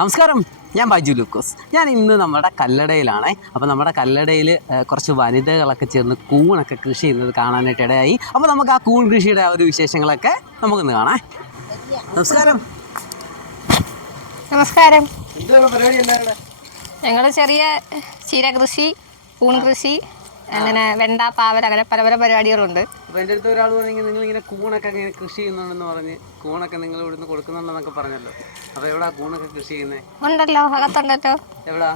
നമസ്കാരം, ഞാൻ ബൈജു ലൂക്കോസ്. ഞാൻ ഇന്ന് നമ്മുടെ കല്ലടയിലാണ്. അപ്പോൾ നമ്മുടെ കല്ലടയിൽ കുറച്ച് വനിതകളൊക്കെ ചേർന്ന് കൂണൊക്കെ കൃഷി ചെയ്യുന്നത് കാണാനായിട്ട് ഇടയായി. അപ്പോൾ നമുക്ക് ആ കൂൺ കൃഷിയുടെ ആ ഒരു വിശേഷങ്ങളൊക്കെ നമുക്കിന്ന് കാണാം. നമസ്കാരം. നമസ്കാരം. എന്താണ് പരിപാടി? എല്ലാവരുടെ ഞങ്ങൾ ചെറിയ ചീര കൃഷി, കൂൺ കൃഷി, അങ്ങനെ വെണ്ട, പാവൽ, അങ്ങനെ പല പല പരിപാടികളുണ്ട്. അപ്പോൾ എൻ്റെ അടുത്ത് ഒരാൾ പറഞ്ഞെങ്കിൽ നിങ്ങളിങ്ങനെ കൂണൊക്കെ ഇങ്ങനെ കൃഷി ചെയ്യുന്നുണ്ടെന്ന് പറഞ്ഞ് കൂണൊക്കെ നിങ്ങൾ ഇവിടുന്ന് കൊടുക്കുന്നുണ്ടെന്നൊക്കെ പറഞ്ഞല്ലോ. അപ്പോൾ എവിടാ കൂണൊക്കെ കൃഷി ചെയ്യുന്നത്? ഉണ്ടല്ലോ, അകത്തുണ്ടല്ലോ. എവിടാ?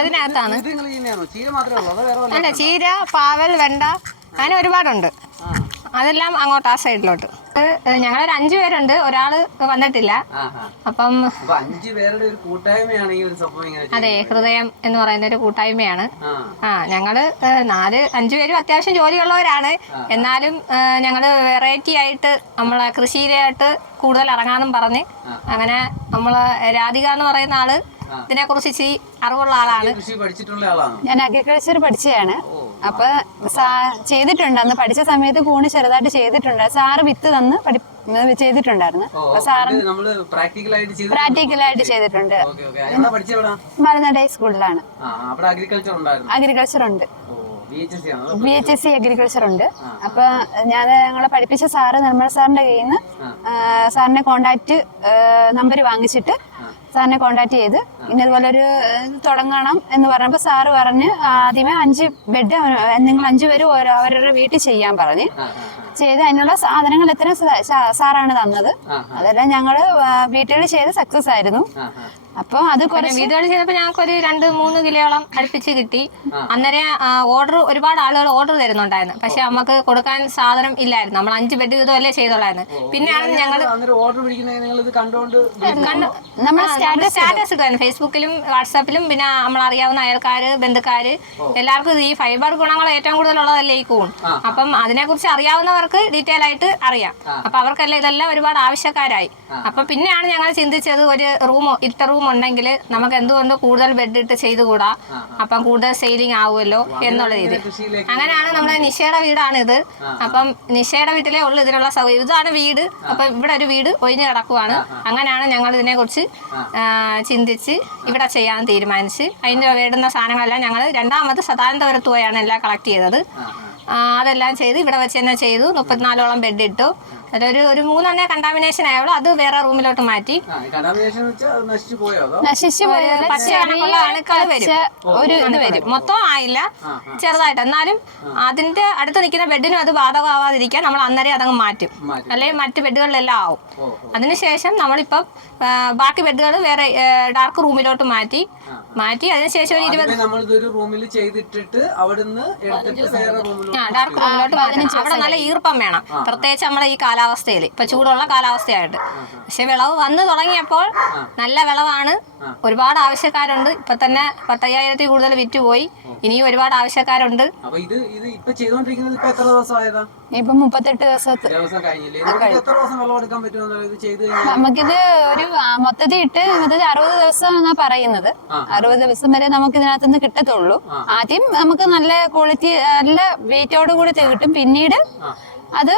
അതിനകത്താണ്. ഇത് നിങ്ങൾ ചെയ്യുന്നതാണോ? ചീര മാത്രമേ ഉള്ളൂ? അതോ വേറെ? അല്ല, ചീര, പാവൽ, വെണ്ട, അങ്ങനെ ഒരുപാടുണ്ട്. അതെല്ലാം അങ്ങോട്ട്, ആ സൈഡിലോട്ട്. ഞങ്ങളൊരു 5 പേരുണ്ട്, ഒരാള് വന്നിട്ടില്ല. അപ്പം 5 പേരുടെ ഒരു കൂട്ടായ്മയാണ് ഈ ഒരു സംഭവം. അതെ, ഹൃദയം എന്ന് പറയുന്ന ഒരു കൂട്ടായ്മയാണ്. ഞങ്ങള് 5 പേരും അത്യാവശ്യം ജോലിയുള്ളവരാണ്. എന്നാലും ഞങ്ങള് വെറൈറ്റി ആയിട്ട് നമ്മളെ കൃഷിയിലായിട്ട് കൂടുതൽ ഇറങ്ങാന്നും പറഞ്ഞ് അങ്ങനെ നമ്മള് രാധിക എന്ന് പറയുന്ന ആള് ഇതിനെ കുറിച്ച് ഇച്ചിരി അറിവുള്ള ആളാണ്. ഞാൻ അഗ്രികൾച്ചർ പഠിച്ചതാണ്. അപ്പൊ ചെയ്തിട്ടുണ്ട്. അന്ന് പഠിച്ച സമയത്ത് കൂണ് ചെറുതായിട്ട് ചെയ്തിട്ടുണ്ട്. സാറ് വിത്ത് തന്ന് ചെയ്തിട്ടുണ്ടായിരുന്നു. പ്രാക്ടിക്കലായിട്ട് ചെയ്തിട്ടുണ്ട്. മലനാട് ഹൈസ്കൂളിലാണ് അഗ്രികൾച്ചർ ഉണ്ട്. BHSC അഗ്രികൾച്ചർ ഉണ്ട്. അപ്പൊ ഞങ്ങളെ പഠിപ്പിച്ച സാറ് നിർമ്മൽ സാറിന്റെ കയ്യിൽ നിന്ന് സാറിനെ നമ്പർ വാങ്ങിച്ചിട്ട് സാറിനെ കോണ്ടാക്ട് ചെയ്ത് ഇന്നതുപോലൊരു തുടങ്ങണം എന്ന് പറഞ്ഞപ്പോൾ സാറ് പറഞ്ഞ് ആദ്യമേ 5 ബെഡ് നിങ്ങൾ 5 പേരും അവരുടെ വീട്ടിൽ ചെയ്യാൻ പറഞ്ഞ് ചെയ്ത് അതിനുള്ള സാധനങ്ങൾ എത്ര സാറാണ് തന്നത്. അതെല്ലാം ഞങ്ങള് വീട്ടിൽ ചെയ്ത് സക്സസ് ആയിരുന്നു. അപ്പൊ അത് വീടുകൾ ചെയ്തപ്പോ ഞങ്ങൾക്ക് ഒരു 2-3 കിലോയോളം അടുപ്പിച്ച് കിട്ടി. അന്നേരം ഒരുപാട് ആളുകൾ ഓർഡർ തരുന്നുണ്ടായിരുന്നു. പക്ഷെ നമുക്ക് കൊടുക്കാൻ സാധനം ഇല്ലായിരുന്നു. നമ്മൾ 5 ബെഡ് വീതമല്ലേ ചെയ്തോളായിരുന്നു. പിന്നെയാണ് ഞങ്ങൾ സ്റ്റാറ്റസ് ഇടുമായിരുന്നു ഫേസ്ബുക്കിലും വാട്സാപ്പിലും. പിന്നെ നമ്മളറിയാവുന്ന അയൽക്കാര്, ബന്ധുക്കാര് എല്ലാവർക്കും ഈ ഫൈബർ ഗുണങ്ങൾ ഏറ്റവും കൂടുതലുള്ളതല്ലേ ഈ കൂൺ. അപ്പം അതിനെക്കുറിച്ച് അറിയാവുന്നവർക്ക് ഡീറ്റെയിൽ ആയിട്ട് അറിയാം. അപ്പൊ അവർക്കെല്ലാം ഇതെല്ലാം ഒരുപാട് ആവശ്യക്കാരായി. അപ്പൊ പിന്നെയാണ് ഞങ്ങൾ ചിന്തിച്ചത്, ഒരു ഇരുട്ട റൂം ഉണ്ടെങ്കിൽ നമുക്ക് എന്തുകൊണ്ട് കൂടുതൽ ബെഡ് ഇട്ട് ചെയ്തുകൂടാ, അപ്പം കൂടുതൽ സെയിലിംഗ് ആവുമല്ലോ എന്നുള്ള രീതി. അങ്ങനെയാണ് നമ്മുടെ നിഷയുടെ വീടാണിത്. അപ്പം നിഷയുടെ വീട്ടിലേ ഉള്ളു ഇതിനുള്ള സൗകര്യം. ഇതാണ് വീട്. അപ്പം ഇവിടെ ഒരു വീട് ഒഴിഞ്ഞു കിടക്കുവാണ്. അങ്ങനെയാണ് ഞങ്ങൾ ഇതിനെ കുറിച്ച് ചിന്തിച്ച് ഇവിടെ ചെയ്യാൻ തീരുമാനിച്ച് അതിന് വേണ്ടുന്ന സാധനങ്ങളെല്ലാം ഞങ്ങൾ 2ാമത് സദാനന്തപുരത്ത് പോയാണ് എല്ലാം കളക്ട് ചെയ്തത്. അതെല്ലാം ചെയ്ത് ഇവിടെ വെച്ച് തന്നെ ചെയ്തു. 34ഓളം ബെഡ് ഇട്ടു. ഒരു 3 കണ്ടാമിനേഷൻ ആയുള്ളൂ. അത് വേറെ റൂമിലോട്ട് മാറ്റി. നശിച്ചു പോയ പച്ച കണക്കുള്ള അണുക്കൾ വരും. മൊത്തം ആയില്ല, ചെറുതായിട്ട്. എന്നാലും അതിന്റെ അടുത്ത് നിൽക്കുന്ന ബെഡിനും അത് ബാധകമാവാതിരിക്കാൻ നമ്മൾ അന്നേരം അതങ്ങ് മാറ്റും. അല്ലെങ്കിൽ മറ്റു ബെഡുകളിലെല്ലാം ആവും. അതിനുശേഷം നമ്മളിപ്പം ബാക്കി ബെഡുകൾ വേറെ ഡാർക്ക് റൂമിലോട്ട് മാറ്റി അതിനുശേഷം ഒരു 20 ഡാർക്ക് റൂമിലോട്ട് മാറ്റി. അവിടെ നല്ല ഈർപ്പം വേണം, പ്രത്യേകിച്ച് നമ്മുടെ ഈ കാലാവസ്ഥയിൽ. ഇപ്പൊ ചൂടുള്ള കാലാവസ്ഥയായിട്ട്. പക്ഷെ വിളവ് വന്നു തുടങ്ങിയപ്പോൾ നല്ല വിളവാണ്. ഒരുപാട് ആവശ്യക്കാരുണ്ട്. ഇപ്പൊ തന്നെ 10,000 കൂടുതൽ വിറ്റുപോയി. ഇനിയും ഒരുപാട് ആവശ്യക്കാരുണ്ട്. ഇപ്പൊ 38 നമുക്കിത് ഒരു മൊത്തത്തിൽ ഇട്ട് 60 ദിവസം എന്നാ പറയുന്നത്. 60 ദിവസം വരെ നമുക്ക് ഇതിനകത്തുനിന്ന് കിട്ടത്തുള്ളൂ. ആദ്യം നമുക്ക് നല്ല ക്വാളിറ്റി, നല്ല വെയിറ്റോട് കൂടി കിട്ടും. പിന്നീട് അത്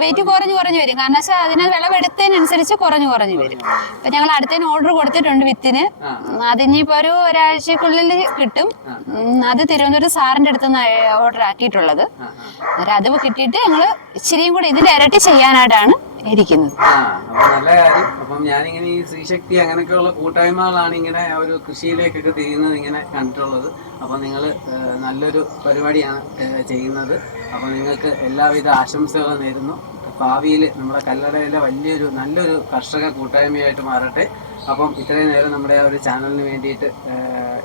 വെയിറ്റ് കുറഞ്ഞു വരും. കാരണം വെച്ചാൽ അതിന് വിളവെടുത്തതിനനുസരിച്ച് കുറഞ്ഞു വരും. ഇപ്പൊ ഞങ്ങൾ അടുത്തതിന് ഓർഡർ കൊടുത്തിട്ടുണ്ട് വിത്തിന്. അതിനിപ്പോ ഒരാഴ്ചക്കുള്ളിൽ കിട്ടും. അത് തിരുവനന്തപുരം സാറിന്റെ അടുത്ത് നിന്ന് ഓർഡർ ആക്കിയിട്ടുള്ളത്. അത് കിട്ടിയിട്ട് ഞങ്ങള് ഇച്ചിരിയും കൂടി ഇതിന്റെ ഇരട്ടി ചെയ്യാനായിട്ടാണ് ഇരിക്കുന്നത്. നല്ല കാര്യം. അപ്പം ഞാനിങ്ങനെ ഈ ശ്രീശക്തി അങ്ങനെയൊക്കെയുള്ള കൂട്ടായ്മകളാണ് ഇങ്ങനെ ഒരു കൃഷിയിലേക്കൊക്കെ തിരിയുന്നത് ഇങ്ങനെ കണ്ടിട്ടുള്ളത്. അപ്പം നിങ്ങൾ നല്ലൊരു പരിപാടിയാണ് ചെയ്യുന്നത്. അപ്പം നിങ്ങൾക്ക് എല്ലാവിധ ആശംസകളും നേരുന്നു. ഭാവിയിൽ നമ്മുടെ കല്ലടയിലെ നല്ലൊരു കർഷക കൂട്ടായ്മയായിട്ട് മാറട്ടെ. അപ്പം ഇത്രയും നേരം നമ്മുടെ ആ ഒരു ചാനലിന് വേണ്ടിയിട്ട്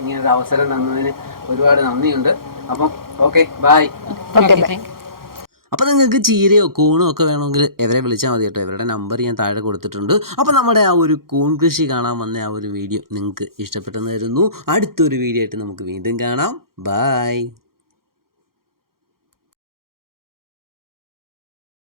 ഇങ്ങനൊരു അവസരം തന്നതിന് ഒരുപാട് നന്ദിയുണ്ട്. അപ്പം ഓക്കെ, ബൈ. അപ്പോൾ നിങ്ങൾക്ക് ചീരയോ കൂണോ ഒക്കെ വേണമെങ്കിൽ ഇവരെ വിളിച്ചാൽ മതി കേട്ടോ. ഇവരുടെ നമ്പർ ഞാൻ താഴെ കൊടുത്തിട്ടുണ്ട്. അപ്പോൾ നമ്മുടെ ആ ഒരു കൂൺ കൃഷി കാണാൻ വന്ന ആ ഒരു വീഡിയോ നിങ്ങൾക്ക് ഇഷ്ടപ്പെട്ടെന്ന് കരുതുന്നു. അടുത്തൊരു വീഡിയോ ആയിട്ട് നമുക്ക് വീണ്ടും കാണാം. ബൈ.